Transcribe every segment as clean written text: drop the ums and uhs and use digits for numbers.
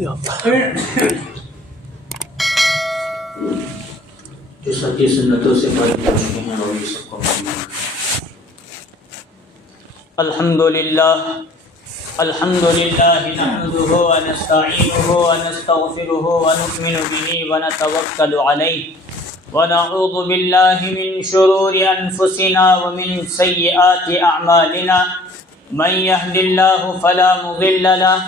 جو سچی سنتوں سے قائم ہو چکے ہیں وہ بھی سب کو الحمدللہ نحمده ونستعینه ونستغفره ونؤمن به ونتوکل علیہ ونعوذ باللہ من شرور انفسنا ومن سیئات اعمالنا من يهد الله فلا مضل له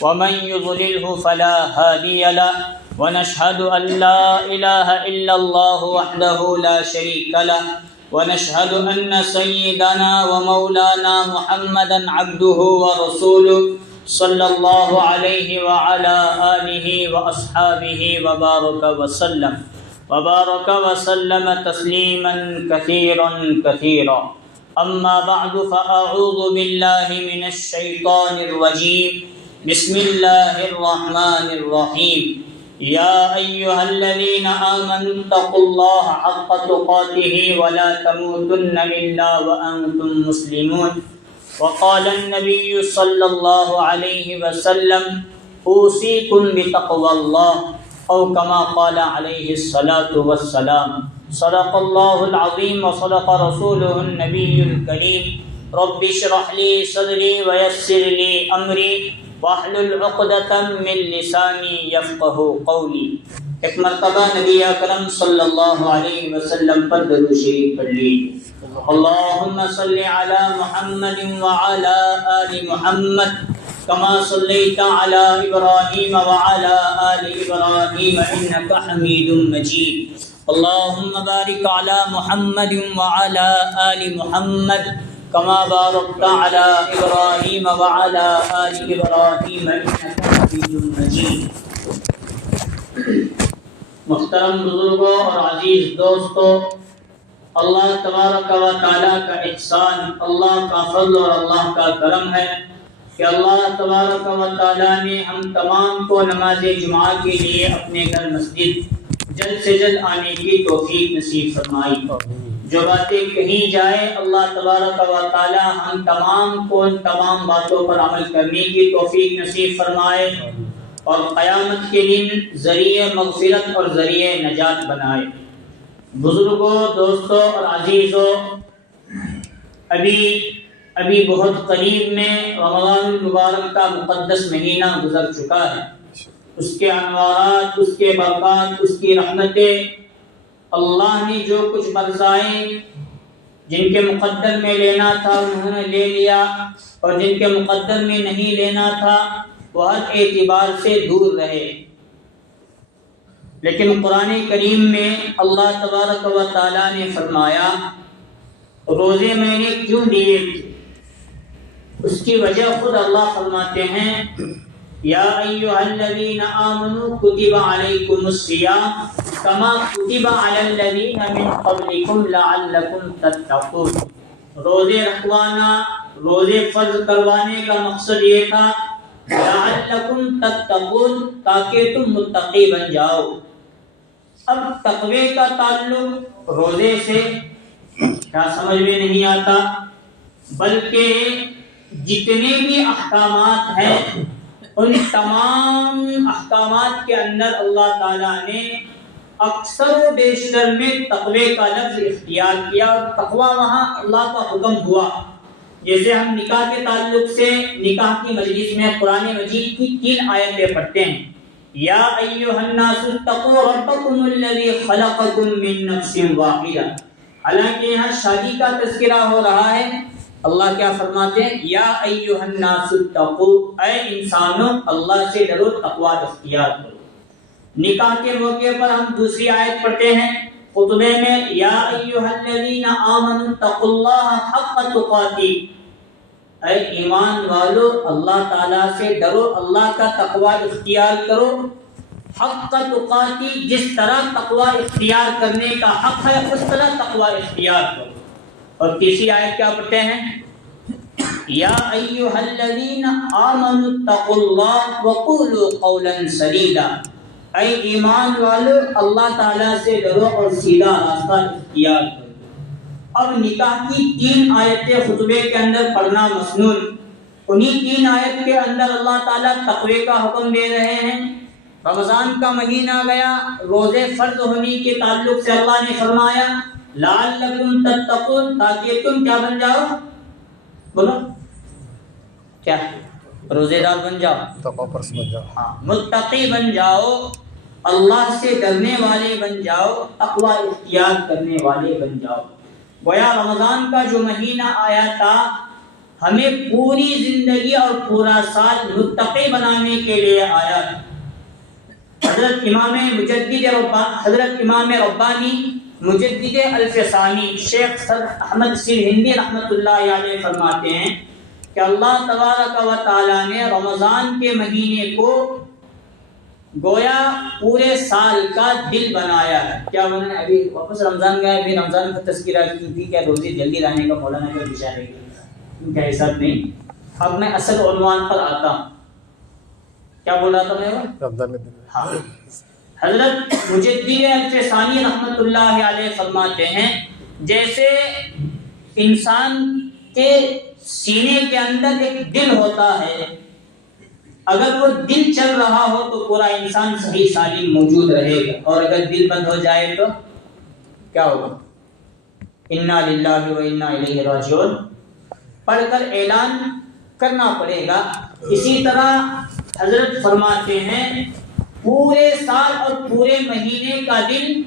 ومن يضلله فلا هادي له ونشهد أن لا إله إلا الله وحده لا شريك له ونشهد أن سيدنا ومولانا محمدا عبده ورسوله صلى الله عليه وعلى آله وأصحابه وبارك وسلم تسليما كثيرا أما بعد فأعوذ بالله من الشيطان الرجيم بسم الله الرحمن الرحيم يا أيها الذين آمنوا اتقوا الله حق تقاته ولا تموتن إلا وأنتم مسلمون وقال النبي صلى الله عليه وسلم أوصيكم بتقوى الله أو كما قال عليه الصلاة والسلام صدق الله العظيم وصدق رسوله النبي الكريم رب اشرح لي صدري ويسر لي أمري واحلل عقدۃ من لسانی یفقہوا قولی۔ ایک مرتبہ نبی اکرم صلی اللہ علیہ وسلم پر درود شریف پڑھ لیجیے۔ اللہم صلی علی محمد وعلی آل محمد کما صلیت علی ابراہیم وعلی آل ابراہیم انک حمید مجید۔ اللہم بارک علی محمد وعلی آل محمد کما بارکت علی ابراہیم وعلی آل ابراہیم انک حمید مجید۔ محترم بزرگوں اور عزیز دوستوں، اللہ تبارک و تعالیٰ کا احسان، اللہ کا فضل اور اللہ کا کرم ہے کہ اللہ تبارک و تعالیٰ نے ہم تمام کو نماز جمعہ کے لیے اپنے گھر مسجد جلد سے جلد آنے کی توفیق نصیب فرمائی۔ جو باتیں کہیں جائے اللہ تبارک و تعالی ہم تمام کو ان تمام باتوں پر عمل کرنے کی توفیق نصیب فرمائے اور قیامت کے دن ذریعہ مغفرت اور ذریعہ نجات بنائے۔ بزرگوں، دوستوں اور عزیزوں، ابھی بہت قریب میں رمضان المبارک کا مقدس مہینہ گزر چکا ہے۔ اس کے انوارات، اس کے برکات، اس کی رحمتیں، اللہ نے جو کچھ برسائے، جن کے مقدر میں لینا تھا انہوں نے لے لیا اور جن کے مقدر میں نہیں لینا تھا وہ ہر اعتبار سے دور رہے۔ لیکن قرآن کریم میں اللہ تبارک و تعالیٰ نے فرمایا روزے میں نے کیوں دیے، اس کی وجہ خود اللہ فرماتے ہیں یا ایھا الذین آمنوا کتب علیکم الصیام کما کتب علی الذین من قبلکم لعلکم تتقون۔ روزے رکھوانا، روزے فرض کروانے کا مقصد یہ تھا لعلکم تتقون، تاکہ تم متقی بن جاؤ۔ اب تقوی کا تعلق روزے سے کیا سمجھ میں نہیں آتا، بلکہ جتنے بھی احکامات ہیں ان تمام احکامات کے اندر اللہ تعالیٰ نے اکثر و بیشتر میں تقوی کا لفظ اختیار کیا اور تقوی وہاں اللہ کا حکم ہوا۔ جیسے ہم نکاح کے تعلق سے نکاح کی مجلس میں قرآن مجید کی 3 آیتیں پڑھتے ہیں، یا ایھا الناس اتقوا ربکم الذی خلقکم من نفس واحدہ۔ حالانکہ یہاں شادی کا تذکرہ ہو رہا ہے، اللہ کیا فرماتے ہیں یا ایھا الناس اتقوا، اے انسانوں اللہ سے ڈرو، تقوی اختیار کرو۔ نکاح کے موقع پر ہم دوسری آیت پڑھتے ہیں خطبے میں یا ایھا الذین آمنوا اتقوا اللہ حق تقاتہ، اے ایمان والو اللہ تعالیٰ سے ڈرو، اللہ کا تقوی اختیار کرو، حق تقاتہ، جس طرح تقوی اختیار کرنے کا حق ہے اس طرح تقوی اختیار کرو۔ اور تیسری آیت کیا پڑھتے ہیں یا ایھا الذین آمنوا اتقوا اللہ وقولوا قولا سدیدا، اے ایمان والو اللہ تعالیٰ سے ڈرو اور سیدھا راستہ اختیار کرو۔ اب نکاح کی 3 آیتیں خطبے کے اندر پڑھنا مسنون، انہی 3 آیت کے اندر اللہ تعالیٰ تقوی کا حکم دے رہے ہیں۔ رمضان کا مہینہ گیا، روزے فرض ہونے کے تعلق سے اللہ نے فرمایا لعلکم تتقون، تاکہ تم کیا بن جاؤ؟ بولو کیا؟ روزے دار بن جاؤ، متقی بن جاؤ، اللہ سے ڈرنے والے بن جاؤ، تقوی اختیار کرنے والے بن جاؤ۔ گویا رمضان کا جو مہینہ آیا تھا ہمیں پوری زندگی اور پورا سال متقی بنانے کے لیے آیا۔ حضرت امام ربانی مجدد الفسانی شیخ احمد سرہندی رحمۃ اللہ علیہ فرماتے ہیں کہ اللہ تبارک و تعالیٰ نے رمضان کے مہینے کو گویا پورے سال کا دل بنایا ہے۔ کیا انہوں نے ابھی واپس رمضان گیا، ابھی رمضان کا تذکرہ کی تھی کہ روزے جلدی لانے کا مولانا کا اشارہ ہے، ان کا حساب نہیں۔ اب میں اصل عنوان پر آتا ہوں۔ کیا بول رہا تھا میں؟ ہاں، حضرت مجدد الفسانی رحمۃ اللہ علیہ فرماتے ہیں جیسے انسان کے سینے کے اندر ایک دل ہوتا ہے، اگر وہ دل چل رہا ہو تو پورا انسان صحیح سالم موجود رہے گا، اور اگر دل بند ہو جائے تو کیا ہوگا؟ انا للہ و انا الیہ راجعون پڑھ کر اعلان کرنا پڑے گا۔ اسی طرح حضرت فرماتے ہیں پورے سال اور پورے مہینے کا دن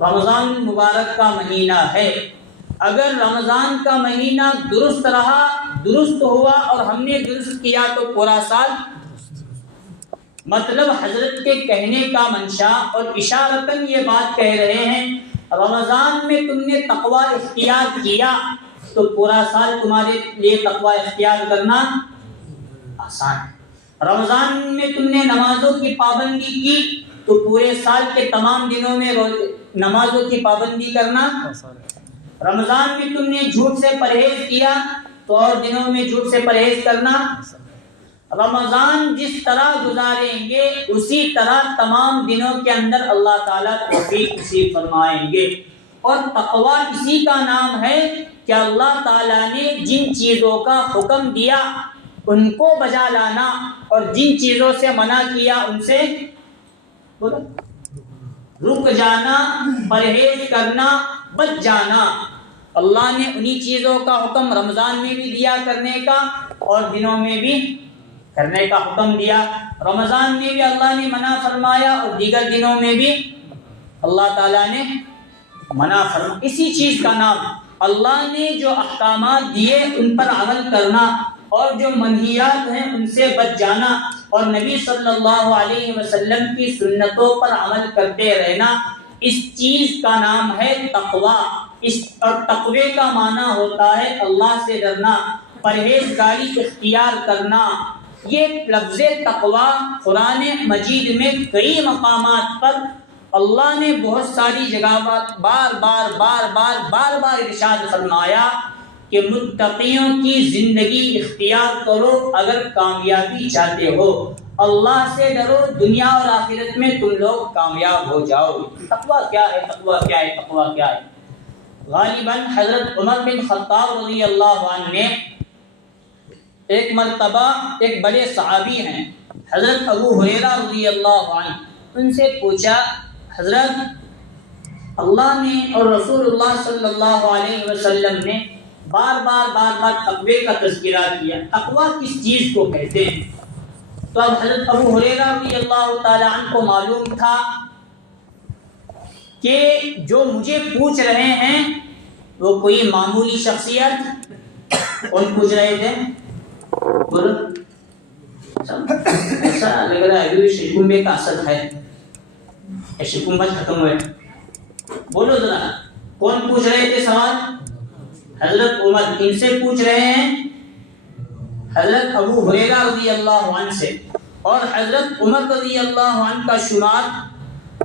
رمضان مبارک کا مہینہ ہے۔ اگر رمضان کا مہینہ درست رہا، درست ہوا اور ہم نے درست کیا تو پورا سال۔ مطلب حضرت کے کہنے کا منشا اور اشارتاً یہ بات کہہ رہے ہیں رمضان میں تم نے تقوی اختیار کیا تو پورا سال تمہارے لیے تقوی اختیار کرنا آسان ہے۔ رمضان میں تم نے نمازوں کی پابندی کی تو پورے سال کے تمام دنوں میں نمازوں کی پابندی کرنا آسان ہے۔ رمضان میں تم نے جھوٹ سے پرہیز کیا تو اور دنوں میں جھوٹ سے پرہیز کرنا۔ رمضان جس طرح گزاریں گے اسی طرح تمام دنوں کے اندر اللہ تعالیٰ توفیق نصیب فرمائیں گے۔ اور تقوی اسی کا نام ہے کہ اللہ تعالیٰ نے جن چیزوں کا حکم دیا ان کو بجا لانا اور جن چیزوں سے منع کیا ان سے رک جانا، پرہیز کرنا، بچ جانا۔ اللہ نے انہی چیزوں کا حکم رمضان میں بھی دیا کرنے کا اور دنوں میں بھی کرنے کا حکم دیا۔ رمضان میں بھی اللہ نے منع فرمایا اور دیگر دنوں میں بھی اللہ تعالیٰ نے منع فرمایا۔ اسی چیز کا نام اللہ نے جو احکامات دیے ان پر عمل کرنا اور جو منہیات ہیں ان سے بچ جانا اور نبی صلی اللہ علیہ وسلم کی سنتوں پر عمل کرتے رہنا، اس چیز کا نام ہے تقوی۔ اور تقوی کا معنی ہوتا ہے اللہ سے ڈرنا، پرہیزگاری اختیار کرنا۔ یہ لفظ تقوی قرآن مجید میں کئی مقامات پر اللہ نے بہت ساری جگہ بار بار ارشاد فرمایا کہ متقیوں کی زندگی اختیار کرو اگر کامیابی چاہتے ہو، اللہ سے ڈرو، دنیا اور آخرت میں تم لوگ کامیاب ہو جاؤ۔ تقوی کیا ہے؟ تقوی کیا ہے؟ تقوی کیا ہے؟ غالباً حضرت عمر بن خطاب رضی اللہ عنہ نے ایک مرتبہ ایک بڑے صحابی ہیں حضرت ابو ہریرہ رضی اللہ عنہ، ان سے پوچھا حضرت اللہ نے اور رسول اللہ صلی اللہ علیہ وسلم نے بار بار تقوی کا تذکرہ کیا، تقوی کس چیز کو کہتے ہیں؟ تو اب حضرت ابو ہریرہ رضی اللہ تعالی عنہ کو معلوم تھا کہ جو مجھے پوچھ رہے ہیں وہ کوئی معمولی شخصیت کون پوچھ رہے تھے؟ بولو، ایسا لگ رہا ہے ابھی شکمبے کا اثر ہے، شکمبہ ختم ہوئے۔ بولو ذرا، کون پوچھ رہے تھے سوال؟ حضرت عمر۔ ان سے پوچھ رہے ہیں حضرت ابو ہریرہ رضی اللہ عنہ سے، اور حضرت عمر رضی اللہ عنہ کا شمار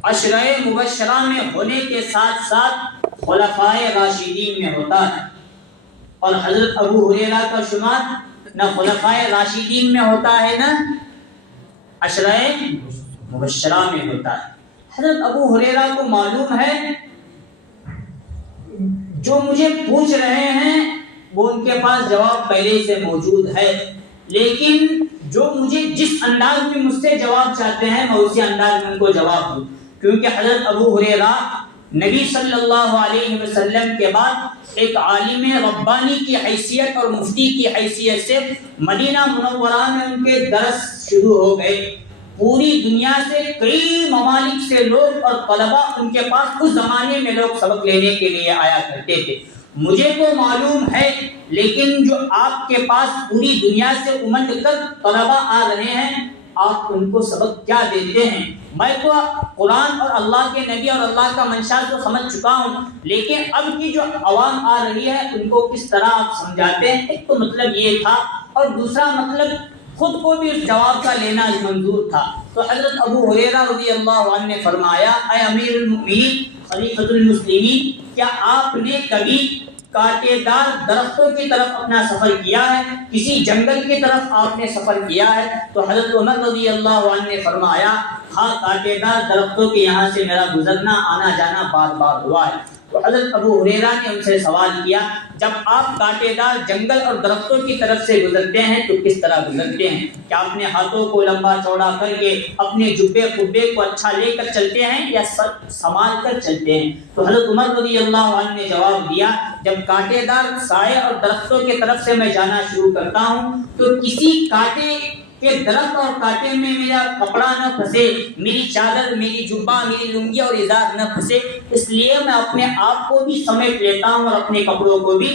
عشرہ مبشرہ میں ہونے کے ساتھ ساتھ خلفائے راشدین میں ہوتا ہے، اور حضرت ابو ہریرہ کا شمار نہ خلفائے راشدین میں ہوتا ہے نہ عشرہ مبشرہ میں ہوتا ہے۔ حضرت ابو ہریرہ کو معلوم ہے جو مجھے پوچھ رہے ہیں وہ ان کے پاس جواب پہلے سے موجود ہے، لیکن جو مجھے جس انداز میں مجھ سے جواب چاہتے ہیں میں اسی انداز میں ان کو جواب دوں، کیونکہ حضرت ابو ہریرہ نبی صلی اللہ علیہ وسلم کے بعد ایک عالم ربانی کی حیثیت اور مفتی کی حیثیت سے مدینہ منورہ میں ان کے درس شروع ہو گئے۔ پوری دنیا سے کئی ممالک سے لوگ اور طلباء ان کے پاس اس زمانے میں لوگ سبق لینے کے لیے آیا کرتے تھے۔ مجھے تو معلوم ہے، لیکن جو آپ کے پاس پوری دنیا سے امنڈ کر طلباء آ رہے ہیں، آپ ان کو سبق کیا دیتے ہیں؟ میں تو قرآن اور اللہ کے نبی اور اللہ کا منشا تو سمجھ چکا ہوں، لیکن اب کی جو عوام آ رہی ہے ان کو کس طرح آپ سمجھاتے ہیں؟ ایک تو مطلب یہ تھا، اور دوسرا مطلب خود کو بھی اس جواب کا لینا منظور تھا۔ تو حضرت ابو ہریرہ رضی اللہ عنہ نے فرمایا، اے امیر المؤمنین خلیفۃ المسلمین، کیا آپ نے کبھی کانٹے دار درختوں کی طرف اپنا سفر کیا ہے؟ کسی جنگل کی طرف آپ نے سفر کیا ہے؟ تو حضرت عمر رضی اللہ عنہ نے فرمایا، ہاں کانٹے دار درختوں کے یہاں سے میرا گزرنا آنا جانا بار بار ہوا ہے۔ تو حضرت ابو ہریرہ نے ان سے سوال کیا، جب آپ کانٹے دار جنگل اور درختوں کی طرف سے گزرتے ہیں تو کس طرح گزرتے ہیں؟ کیا اپنے ہاتھوں کو لمبا چوڑا کر کے اپنے جبے قبے کو اچھا لے کر چلتے ہیں یا سنبھال کر چلتے ہیں؟ تو حضرت عمر رضی اللہ عنہ نے جواب دیا، جب کانٹے دار سائے اور درختوں کی طرف سے میں جانا شروع کرتا ہوں تو کسی کانٹے کہ درخت اور کانٹے میں میرا کپڑا نہ پھنسے، میری چادر، میری جبہ، میری لنگی اور ازار نہ پھنسے، اس لیے میں اپنے آپ کو بھی سمیٹ لیتا ہوں اور اپنے کپڑوں کو بھی۔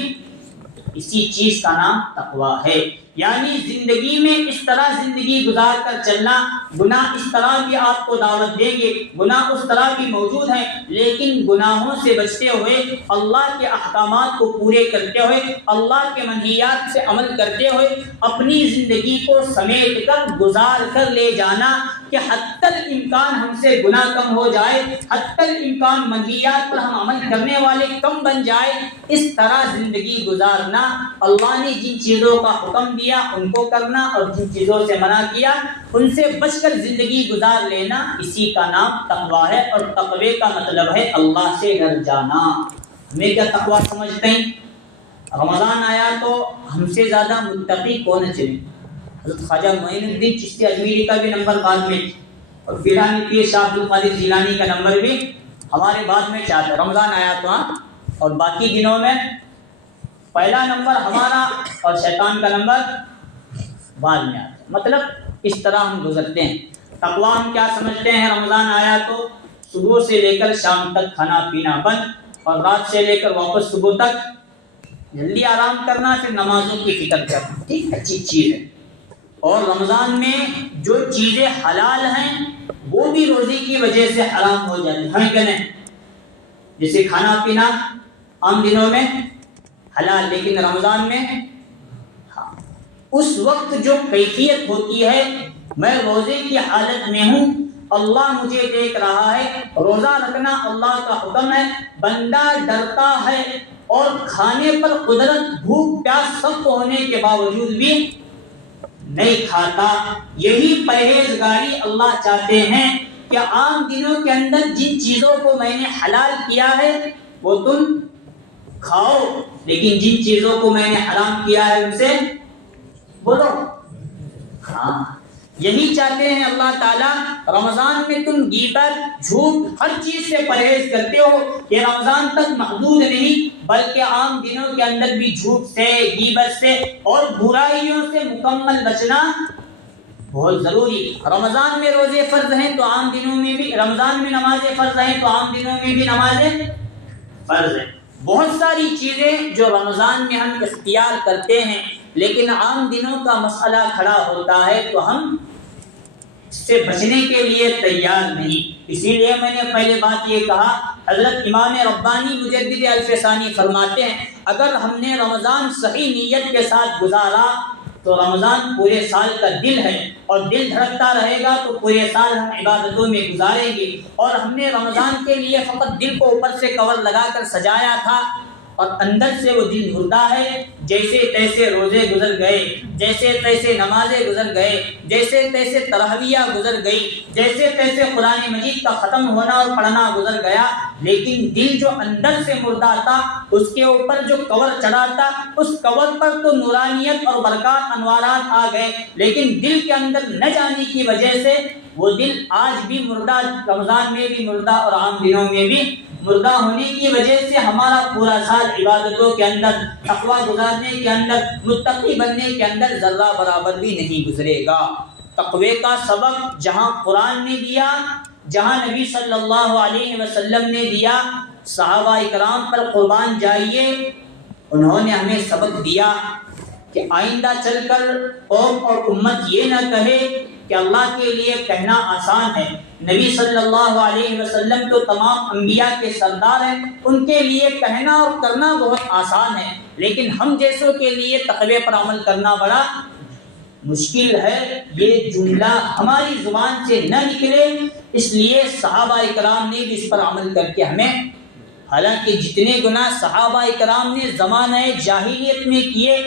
اسی چیز کا نام تقویٰ ہے، یعنی زندگی میں اس طرح زندگی گزار کر چلنا۔ گناہ اس طرح بھی آپ کو دعوت دیں گے، گناہ اس طرح بھی موجود ہیں، لیکن گناہوں سے بچتے ہوئے، اللہ کے احکامات کو پورے کرتے ہوئے، اللہ کے منہیات سے عمل کرتے ہوئے اپنی زندگی کو سمیٹ کر گزار کر لے جانا کہ حتی الامکان ہم سے گناہ کم ہو جائے، حتی الامکان منہیات پر ہم عمل کرنے والے کم بن جائے، اس طرح زندگی گزارنا۔ اللہ نے جن چیزوں کا حکم دیا ان کو کرنا اور جن چیزوں سے منع کیا ان سے بچ کر زندگی گزار لینا، اسی کا نام تقویٰ ہے، اور تقوی کا مطلب ہے اللہ سے ڈر جانا۔ ہمیں کیا تقویٰ سمجھتے ہیں؟ رمضان آیا تو ہم سے زیادہ متقی کون چلے؟ حضرت خواجہ معین الدین چشتی اجمیری کا بھی نمبر بعد میں، اور پیرانی پیر شاہ عبد القادر جیلانی کا نمبر بھی ہمارے بعد میں چاہتا ہے۔ رمضان آیا تو ہاں، اور باقی دنوں میں پہلا نمبر ہمارا اور شیطان کا نمبر بعد میں آتا ہے۔ مطلب اس طرح ہم گزرتے ہیں۔ تقویٰ ہم کیا سمجھتے ہیں؟ رمضان آیا تو صبح سے لے کر شام تک کھانا پینا بند، اور رات سے لے کر واپس صبح تک جلدی آرام کرنا، پھر نمازوں کی فکر کرنا، ٹھیک اچھی چیز ہے۔ اور رمضان میں جو چیزیں حلال ہیں وہ بھی روزے کی وجہ سے حرام ہو جاتی ہیں، کہ نہیں؟ جیسے کھانا پینا عام دنوں میں حلال، لیکن رمضان میں ہاں، اس وقت جو کیفیت ہوتی ہے، میں روزے کی حالت میں ہوں، اللہ مجھے دیکھ رہا ہے، روزہ رکھنا اللہ کا حکم ہے، بندہ ڈرتا ہے اور کھانے پر قدرت بھوک پیاس سب ہونے کے باوجود بھی نہیں کھاتا۔ یہی پرہیزگاری اللہ چاہتے ہیں کہ عام دنوں کے اندر جن چیزوں کو میں نے حلال کیا ہے وہ تم کھاؤ، لیکن جن چیزوں کو میں نے حرام کیا ہے ان سے بولو۔ ہاں، یہی چاہتے ہیں اللہ تعالیٰ۔ رمضان میں تم غیبت، جھوٹ، ہر چیز سے پرہیز کرتے ہو، یہ رمضان تک محدود نہیں بلکہ عام دنوں کے اندر بھی جھوٹ سے، غیبت سے اور برائیوں سے مکمل بچنا بہت ضروری۔ رمضان میں روزے فرض ہیں تو عام دنوں میں بھی، رمضان میں نمازیں فرض ہیں تو عام دنوں میں بھی نمازیں فرض ہیں۔ بہت ساری چیزیں جو رمضان میں ہم اختیار کرتے ہیں لیکن عام دنوں کا مسئلہ کھڑا ہوتا ہے تو ہم اس سے بچنے کے لیے تیار نہیں۔ اسی لیے میں نے پہلے بات یہ کہا، حضرت امام ربانی مجدد الفسانی فرماتے ہیں اگر ہم نے رمضان صحیح نیت کے ساتھ گزارا تو رمضان پورے سال کا دل ہے، اور دل دھڑکتا رہے گا تو پورے سال ہم عبادتوں میں گزاریں گے۔ اور ہم نے رمضان کے لیے فقط دل کو اوپر سے کور لگا کر سجایا تھا اور اندر سے وہ دل مردہ ہے. جیسے تیسے روزے گزر گئے, جیسے تیسے نمازیں گزر گئے, جیسے تیسے تراویح گزر گئی, جیسے تیسے قرآن مجید کا ختم ہونا اور پڑھنا گزر گیا, لیکن دل جو اندر سے مردہ تھا اس کے اوپر جو کور چڑھا تھا اس کور پر تو نورانیت اور برکات انوارات آ گئے, لیکن دل کے اندر نہ جانے کی وجہ سے وہ دل آج بھی مردہ, رمضان میں بھی مردہ اور عام دنوں میں بھی مردہ ہونے کی وجہ سے ہمارا پورا سال عبادتوں کے اندر, تقویٰ گزارنے کے اندر, متقی بننے کے اندر ذرہ برابر بھی نہیں گزرے گا. تقوی کا سبق جہاں قرآن نے دیا, جہاں نبی صلی اللہ علیہ وسلم نے دیا, صحابہ اکرام پر قربان جائیے, انہوں نے ہمیں سبق دیا کہ آئندہ چل کر قوم اور امت یہ نہ کہے کہ اللہ کے لیے کہنا آسان ہے. نبی صلی اللہ علیہ وسلم تو تمام انبیاء کے سردار ہیں, ان کے لیے کہنا اور کرنا بہت آسان ہے, لیکن ہم جیسوں کے لیے تقوی پر عمل کرنا بڑا مشکل ہے. یہ جملہ ہماری زبان سے نہ نکلے, اس لیے صحابہ اکرام نے بھی اس پر عمل کر کے ہمیں, حالانکہ جتنے گناہ صحابہ اکرام نے زمانہ جاہلیت میں کیے,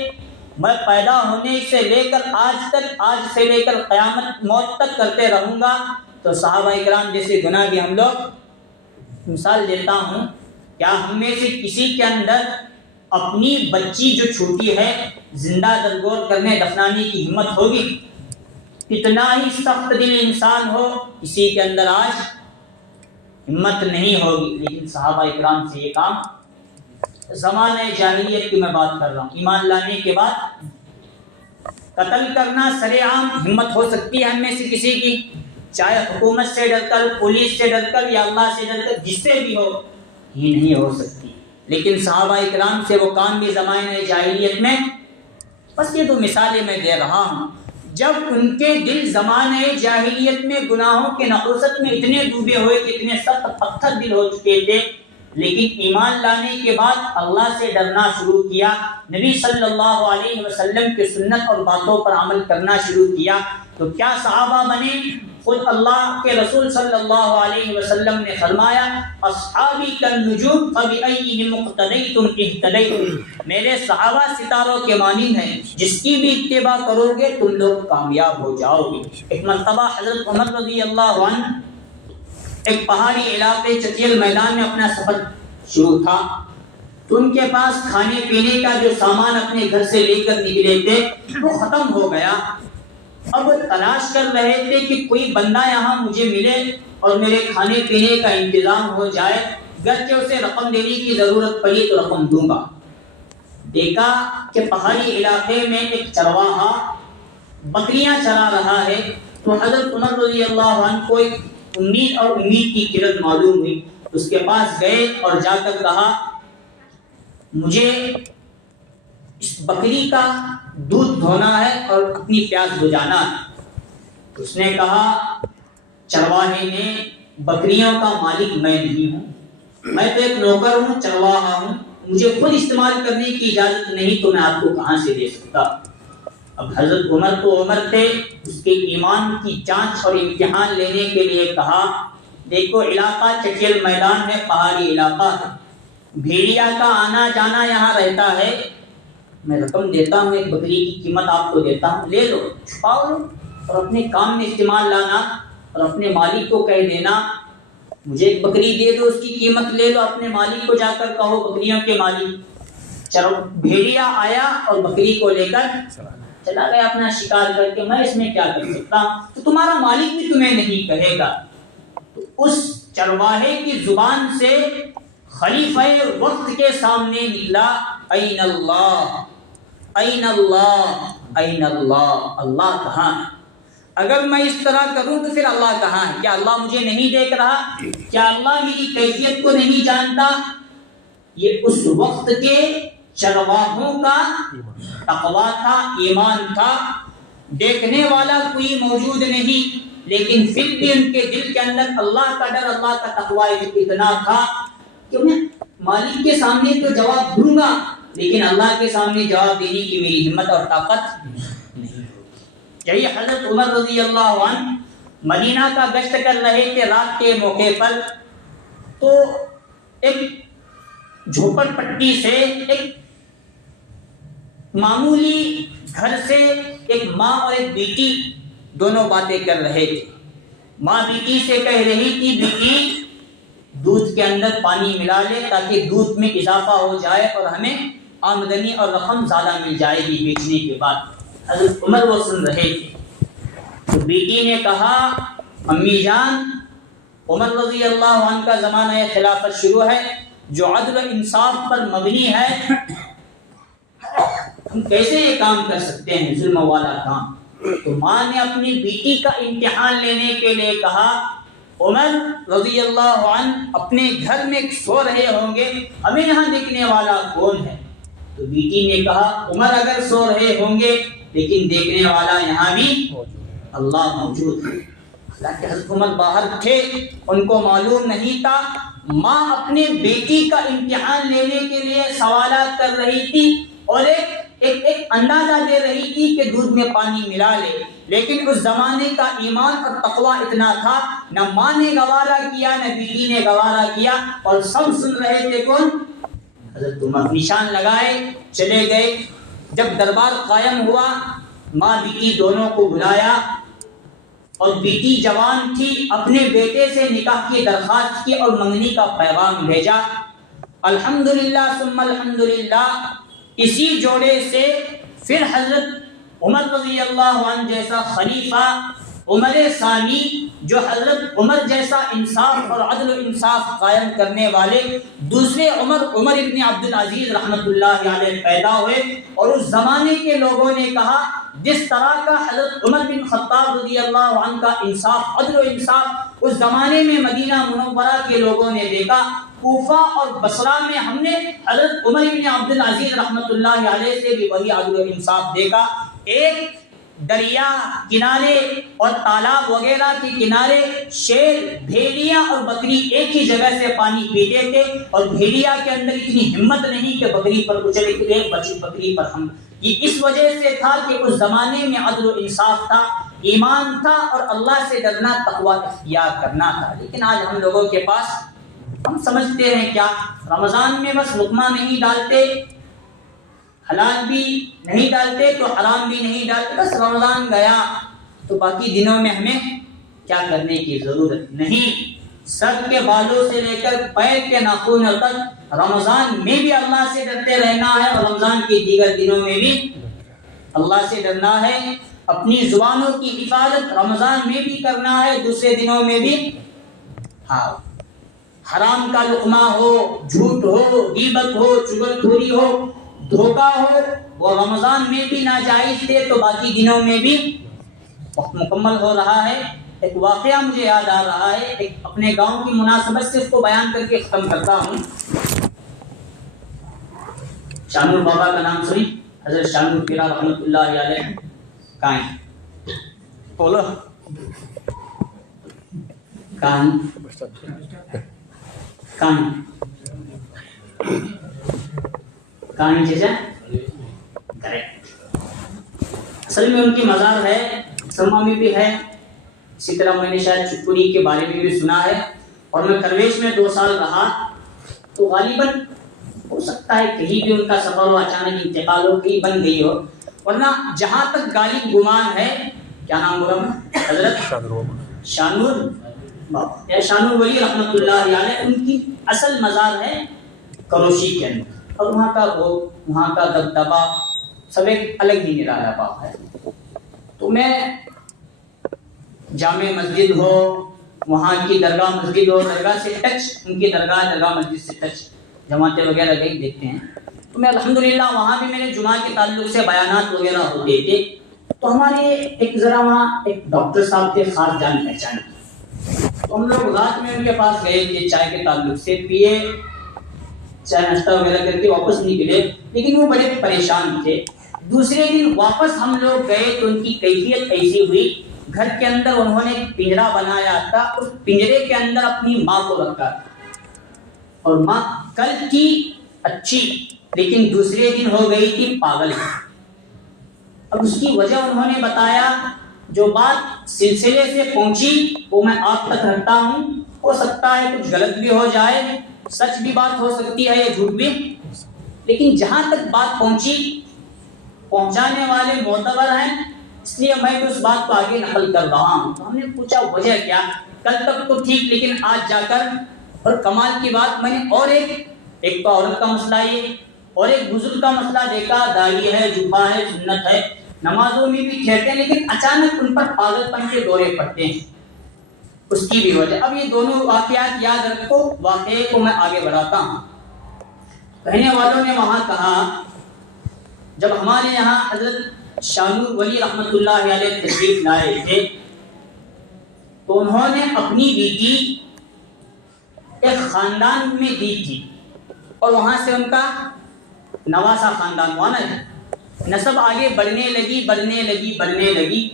میں پیدا ہونے سے لے کر آج تک, آج سے لے کر قیامت موت تک کرتے رہوں گا, تو صحابہ اکرام جیسے گناہ بھی ہم لوگ, مثال دیتا ہوں, کیا ہم میں سے کسی کے اندر اپنی بچی جو چھوٹی ہے زندہ درگور کرنے دفنانے کی ہمت ہوگی؟ کتنا ہی سخت دل انسان ہو, کسی کے اندر آج ہمت نہیں ہوگی. لیکن صحابہ اکرام سے یہ کام, زمانہ جاہلیت کی میں بات کر رہا ہوں, ایمان لانے کے بعد قتل کرنا سر عام ہمت ہو سکتی ہے ہم میں سے کسی کی, چاہے حکومت سے ڈر کر, پولیس سے ڈر کر یا اللہ سے ڈر کر, جس سے بھی ہو, یہ نہیں ہو سکتی. لیکن صحابہ اکرام سے وہ کام بھی زمانہ جاہلیت میں, بس یہ تو مثالیں میں دے رہا ہوں, جب ان کے دل زمانہ جاہلیت میں گناہوں کے نحوست میں اتنے ڈوبے ہوئے کہ اتنے سخت پتھر دل ہو چکے تھے, لیکن ایمان لانے کے بعد اللہ سے ڈرنا شروع کیا, نبی صلی اللہ علیہ وسلم کی سنت اور باتوں پر عمل کرنا شروع کیا, تو کیا صحابہ بنے؟ خود اللہ کے رسول صلی اللہ علیہ وسلم نے فرمایا, اصحابی کالنجوم فبأیہم اقتدیتم اہتدیتم, میرے صحابہ ستاروں کے مانند ہیں, جس کی بھی اتباع کرو گے تم لوگ کامیاب ہو جاؤ گے. ایک مرتبہ حضرت عمر رضی اللہ عنہ ایک پہاڑی علاقے چتیل میدان میں اپنا سفر شروع تھا, تو ان کے پاس کھانے پینے کا جو سامان اپنے گھر سے لے کر نکلے تھے وہ ختم ہو گیا. اب تلاش کر رہے تھے کہ کوئی بندہ یہاں مجھے ملے اور میرے کھانے پینے کا انتظام ہو جائے, گرچہ اسے رقم دینے کی ضرورت پڑی تو رقم دوں گا. دیکھا کہ پہاڑی علاقے میں ایک چرواہا بکریاں چرا رہا ہے, تو حضرت عمر رضی اللہ عنہ کو ایک امید اور امید کی کرن معلوم ہوئی. اس کے پاس گئے اور جا کر کہا, مجھے اس بکری کا دودھ دھونا ہے اور اپنی پیاس بجھانا ہے. اس نے کہا, چرواہے نے, بکریوں کا مالک میں نہیں ہوں, میں تو ایک نوکر ہوں, چرواہا ہوں, مجھے خود استعمال کرنے کی اجازت نہیں, تو میں آپ کو کہاں سے دے سکتا. اب حضرت عمر تو عمر تھے, اس کے ایمان کی جانچ اور امتحان لینے کے لیے کہا, دیکھو علاقہ چٹیل میدان ہے, پہاڑی علاقہ ہے, بھیڑیا کا آنا جانا یہاں رہتا ہے, میں رقم دیتا ہوں, ایک بکری کی قیمت آپ کو دیتا ہوں, لے لو, چھپاؤ لو اور اپنے کام میں استعمال لانا, اور اپنے مالک کو کہہ دینا مجھے ایک بکری دے دو, اس کی قیمت لے لو, اپنے مالک کو جا کر کہو, بکریوں کے مالک. بھیڑیا آیا اور بکری کو لے کر چلا گیا اپنا شکار کر کے, میں اس میں کیا کر سکتا ہوں, تو تمہارا مالک بھی تمہیں نہیں کہے گا. تو اس چرواہے کی زبان سے خلیفہ وقت کے سامنے نکلا, این اللہ, این اللہ, این اللہ, اللہ کہاں ہے؟ اگر میں اس طرح کروں تو پھر اللہ کہاں ہے؟ کیا اللہ مجھے نہیں دیکھ رہا؟ کیا اللہ میری کیفیت کو نہیں جانتا؟ یہ اس وقت کے چرواہوں کا تقویٰ تھا, ایمان تھا. دیکھنے والا کوئی موجود نہیں, لیکن پھر بھی ان کے دل کے اندر اللہ کا ڈر, اللہ کا تقویٰ اتنا تھا کہ میں مالک کے سامنے تو جواب دوں گا, لیکن اللہ کے سامنے جواب دینے کی میری ہمت اور طاقت نہیں. یہی حضرت عمر رضی اللہ عنہ مدینہ کا گشت کر رہے تھے رات کے موقع پر, تو ایک جھوپڑ پٹی سے ایک معمولی گھر سے ایک ماں اور ایک بیٹی دونوں باتیں کر رہے تھے. ماں بیٹی سے کہہ رہی تھی بیٹی دودھ کے اندر پانی ملا لے تاکہ دودھ میں اضافہ ہو جائے اور ہمیں آمدنی اور رقم زیادہ مل جائے گی بیچنے کے بعد. حضرت عمر وہ سن رہے تھے. تو بیٹی نے کہا امی جان عمر رضی اللہ عنہ کا زمانہ خلافت شروع ہے جو عدل و انصاف پر مبنی ہے، ہم کیسے یہ کام کر سکتے ہیں ظلم والا کام. تو ماں نے اپنی بیٹی کا امتحان لینے کے لیے کہا عمر رضی اللہ عنہ اپنے گھر میں سو رہے ہوں گے، ہمیں یہاں دیکھنے والا کون ہے؟ تو بیٹی نے کہا عمر اگر سو رہے ہوں گے لیکن دیکھنے والا یہاں بھی اللہ موجود ہے. حالانکہ حضرت عمر باہر تھے، ان کو معلوم نہیں تھا. ماں اپنے بیٹی کا امتحان لینے کے لیے سوالات کر رہی تھی اور ایک اندازہ دے رہی تھی کہ دودھ میں پانی ملا لے. لیکن اس زمانے کا ایمان اور تقویٰ اتنا تھا، نہ ماں نے گوارا کیا نہ بیٹی نے گوارا کیا، اور سب سن رہے تھے. کون؟ حضرت عمر. نشان لگائے چلے گئے. جب دربار قائم ہوا ماں بیٹی دونوں کو بلایا اور بیٹی جوان تھی، اپنے بیٹے سے نکاح کی درخواست کی اور منگنی کا پیغام بھیجا. الحمدللہ ثم الحمدللہ اسی جوڑے سے پھر حضرت عمر رضی اللہ عنہ جیسا خلیفہ عمر ثانی، جو حضرت عمر جیسا انصاف اور عدل و انصاف قائم کرنے والے دوسرے عمر ابن عبد العزیز رحمۃ اللہ علیہ پیدا ہوئے. اور اس زمانے کے لوگوں نے کہا جس طرح کا حضرت عمر بن خطاب رضی اللہ عنہ کا انصاف عدل و انصاف اس زمانے میں مدینہ منورہ کے لوگوں نے دیکھا، کوفہ اور بصرہ میں ہم نے حضرت عمر بن عبد العزیز رحمۃ اللہ علیہ سے بھی وہی عدل و انصاف دیکھا. ایک دریا کنارے اور تالاب وغیرہ کے کنارے شیر، بھیڑیا اور بکری ایک ہی جگہ سے پانی پیتے تھے، اور بھیڑیا کے اندر اتنی ہمت نہیں کہ بکری پر اچھلے کہ ایک بکری پر ہم. یہ اس وجہ سے تھا کہ اس زمانے میں عدل و انصاف تھا، ایمان تھا اور اللہ سے ڈرنا تقویٰ اختیار کرنا تھا. لیکن آج ہم لوگوں کے پاس ہم سمجھتے ہیں کیا رمضان میں بس لقمہ نہیں ڈالتے، حلال بھی نہیں ڈالتے تو حرام بھی نہیں ڈالتے، بس رمضان گیا تو باقی دنوں میں ہمیں کیا کرنے کی ضرورت نہیں. سر کے بالوں سے لے کر پیر کے ناخن تک رمضان میں بھی اللہ سے ڈرتے رہنا ہے اور رمضان کے دیگر دنوں میں بھی اللہ سے ڈرنا ہے. اپنی زبانوں کی حفاظت رمضان میں بھی کرنا ہے، دوسرے دنوں میں بھی. ہاں، حرام کا لقمہ ہو، جھوٹ ہو، غیبت ہو، چغلخوری ہو، دھوکہ ہو، وہ رمضان میں بھی ناجائز تھے تو باقی دنوں میں بھی وقت مکمل ہو رہا ہے. ایک واقعہ مجھے یاد آ رہا ہے، ایک اپنے گاؤں کی مناسبت سے اس کو بیان کر کے ختم کرتا ہوں. شانور بابا کا نام سنی؟ حضرت شانور پیرا رحمۃ اللہ علیہ کائیں بولو کائیں کہانی جیسا کریکٹ. اصل میں ان کی مزار ہے، سما میں بھی ہے. اسی طرح میں نے شاید چپڑی کے بارے میں بھی سنا ہے. اور میں کرویش میں 2 سال رہا تو غالباً ہو سکتا ہے کہیں بھی ان کا سفر ہو، اچانک انتقال ہو، کہیں بن گئی ہو. ورنہ جہاں تک غالب گمان ہے، کیا نام بولا میں؟ حضرت شانور یا شانور ولی رحمۃ اللہ علیہ، ان کی اصل مزار ہے کروشی کے اندر. اور وہاں کا وہاں کا دبدبا سب ایک الگ ہی نرالا باغ ہے. تو میں جامع مسجد ہو، وہاں کی درگاہ مسجد ہو، درگاہ سے ٹچ، ان کی درگاہ مسجد سے ٹچ، جماعتیں وغیرہ گئی دیکھتے ہیں. تو میں الحمدللہ وہاں بھی میرے جمعہ کے تعلق سے بیانات وغیرہ ہوتے تھے. تو ہمارے ایک ذرا وہاں ایک ڈاکٹر صاحب تھے، خاص جان پہچان. تو ہم لوگ رات میں ان کے پاس گئے تھے، چائے کے تعلق سے پیے، چائے ناشتہ وغیرہ کر کے واپس نکلے. لیکن وہ بڑے پریشان تھے. دوسرے دن واپس ہم لوگ گئے تو ان کی کیفیت ایسی ہوئی، گھر کے اندر انہوں نے پنجرا بنایا تھا، اس پنجرے کے اندر اپنی ماں کو رکھا تھا. اور ماں کل کی اچھی لیکن دوسرے دن ہو گئی تھی پاگل. اب اس کی وجہ انہوں نے بتایا. جو بات سلسلے سے پہنچی وہ میں آپ تک رکھتا ہوں. ہو سکتا ہے کچھ غلط بھی ہو جائے، سچ بھی بات ہو سکتی ہے یا جھوٹ بھی، لیکن جہاں تک بات پہنچانے والے معتبر ہیں، اس لیے میں اس بات کو آگے نقل کر رہا ہوں۔ تو ہم نے پوچھا وجہ کیا؟ کل تک تو ٹھیک، لیکن آج جا کر، اور کمال کی بات، میں نے اور ایک تو عورت کا مسئلہ یہ، اور ایک بزرگ کا مسئلہ دیکھا، داڑھی ہے، جبہ ہے، سنت ہے، نمازوں میں بھی کھیلتے ہیں، لیکن اچانک ان پر پاگل پن کے دورے پڑتے ہیں، اس کی بھی وجہ۔ اب یہ دونوں واقعات یاد رکھو، واقعے کو میں آگے بڑھاتا ہوں۔ کہنے والوں نے وہاں کہا، جب ہمارے یہاں حضرت شاہ نور ولی رحمۃ اللہ علیہ تشریف لائے تھے تو انہوں نے اپنی بیٹی ایک خاندان میں دی تھی، اور وہاں سے ان کا نواسا خاندان ہوا نا، نسب آگے بڑھنے لگی۔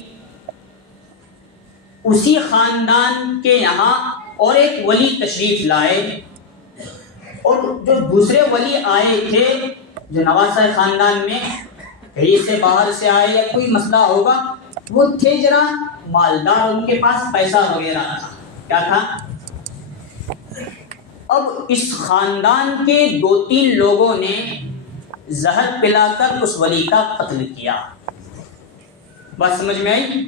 اسی خاندان کے یہاں اور ایک ولی تشریف لائے، اور جو دوسرے ولی آئے تھے جو نواسا خاندان میں، کہیں سے باہر سے آئے یا کوئی مسئلہ ہوگا، وہ تھے ذرا مالدار، ان کے پاس پیسہ وغیرہ تھا۔ کیا تھا؟ اب اس خاندان کے 2-3 لوگوں نے زہر پلا کر اس ولی کا قتل کیا۔ بات سمجھ میں آئی؟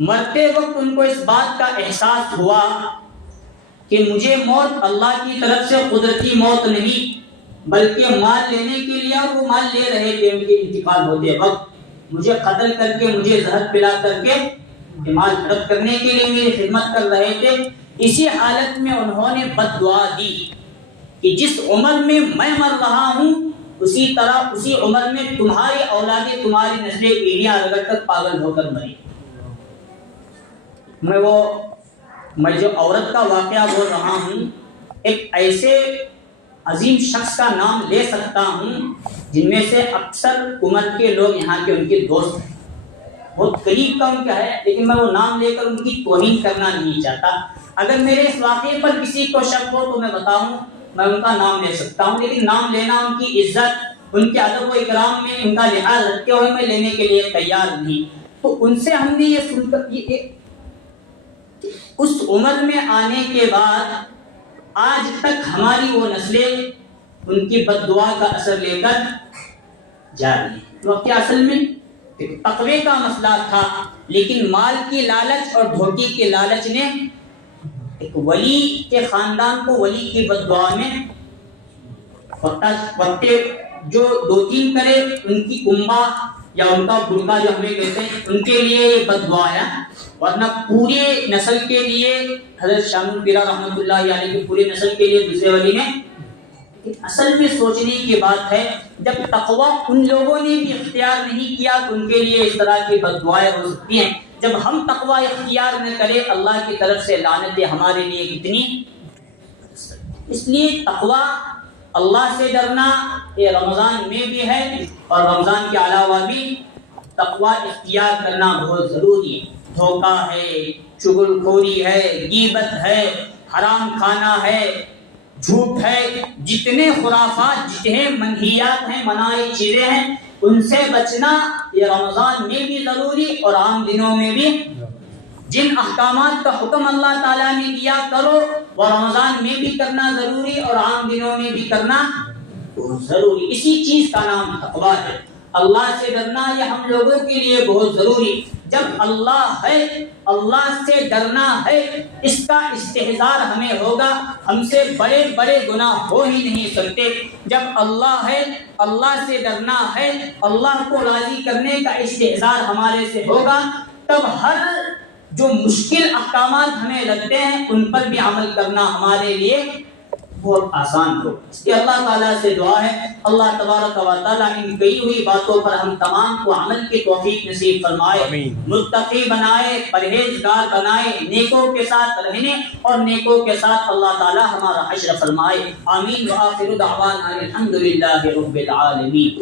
مرتے وقت ان کو اس بات کا احساس ہوا کہ مجھے موت اللہ کی طرف سے قدرتی موت نہیں، بلکہ مال لینے کے لیے، اور وہ مال لے رہے تھے، ان کے انتقال ہوتے وقت مجھے قتل کر کے، مجھے زہر پلا کر کے مال ہڑپ کرنے کے لیے میری خدمت کر رہے تھے۔ اسی حالت میں انہوں نے بد دعا دی کہ جس عمر میں میں مر رہا ہوں، اسی طرح اسی عمر میں تمہاری اولادیں، تمہاری نسلیں پیڑھیاں رگڑ کر پاگل ہو کر مری۔ میں جو عورت کا واقعہ بول رہا ہوں، ایک ایسے عظیم شخص کا نام لے سکتا ہوں جن میں سے اکثر عمر کے لوگ یہاں کے ان کے دوست ہیں، بہت قریب کا ان کا ہے، لیکن میں وہ نام لے کر ان کی توہین کرنا نہیں چاہتا۔ اگر میرے اس واقعے پر کسی کو شک ہو تو میں بتاؤں، میں ان کا نام لے سکتا ہوں، لیکن نام لینا ان کی عزت، ان کے ادب و اکرام میں ان کا لحاظ رکھتے ہوئے میں لینے کے لیے تیار نہیں۔ تو ان سے ہم نے یہ سن کر، اس عمر میں آنے کے بعد آج تک ہماری وہ نسلیں ان کی بد دعا کا اثر لے کر جا رہی ہیں۔ تو کیا اصل میں ایک تقوی کا مسئلہ تھا، لیکن مال کی لالچ اور دھوکے کے لالچ نے ایک ولی کے خاندان کو ولی کی بد دعا میں وقتے جو 2-3 کرے، ان کی کنبہ یا ان کا برقع جو ہمیں کہتے ہیں، ان کے لیے یہ بد دعا ہے، ورنہ پورے نسل کے لیے حضرت شاہ نور پیرا رحمۃ اللہ علیہ کی پورے نسل کے لیے دوسرے ولی نے۔ اصل میں سوچنے کی بات ہے، جب تقوی ان لوگوں نے بھی اختیار نہیں کیا تو ان کے لیے اس طرح کی بد دعائیں ہو سکتی ہیں۔ جب ہم تقوی اختیار نہ کریں، اللہ کی طرف سے لعنتیں ہمارے لیے کتنی۔ اس لیے تقوی، اللہ سے ڈرنا، یہ رمضان میں بھی ہے اور رمضان کے علاوہ بھی تقوی اختیار کرنا بہت ضروری ہے۔ دھوکہ ہے، چغل خوری ہے، غیبت ہے، حرام کھانا ہے، جھوٹ ہے، جتنے خرافات، جتنے منہیات ہیں، منائی چیزیں ہیں، ان سے بچنا یہ رمضان میں بھی ضروری اور عام دنوں میں بھی۔ جن احکامات کا حکم اللہ تعالیٰ نے دیا کرو، وہ رمضان میں بھی کرنا ضروری اور عام دنوں میں بھی کرنا ضروری۔ اسی چیز کا نام تقویٰ ہے۔ اللہ سے ڈرنا یہ ہم لوگوں کے لیے بہت ضروری۔ جب اللہ ہے، اللہ سے ڈرنا ہے، اس کا استحضار ہمیں ہوگا، ہم سے بڑے بڑے گناہ ہو ہی نہیں سکتے۔ جب اللہ ہے، اللہ سے ڈرنا ہے، اللہ کو راضی کرنے کا استحضار ہمارے سے ہوگا، تب ہر جو مشکل احکامات ہمیں لگتے ہیں ان پر بھی عمل کرنا ہمارے لیے بہت آسان ہو۔ اس لیے اللہ تعالیٰ سے دعا ہے، اللہ تبارک و تعالیٰ ان کہی ہوئی باتوں پر ہم تمام کو عمل کی توفیق نصیب فرمائے، متقی بنائے، پرہیزگار بنائے، نیکوں کے ساتھ رہنے اور نیکوں کے ساتھ اللہ تعالیٰ ہمارا حشر فرمائے۔ آمین۔ وآخر دعوانا الحمدللہ رب العالمین۔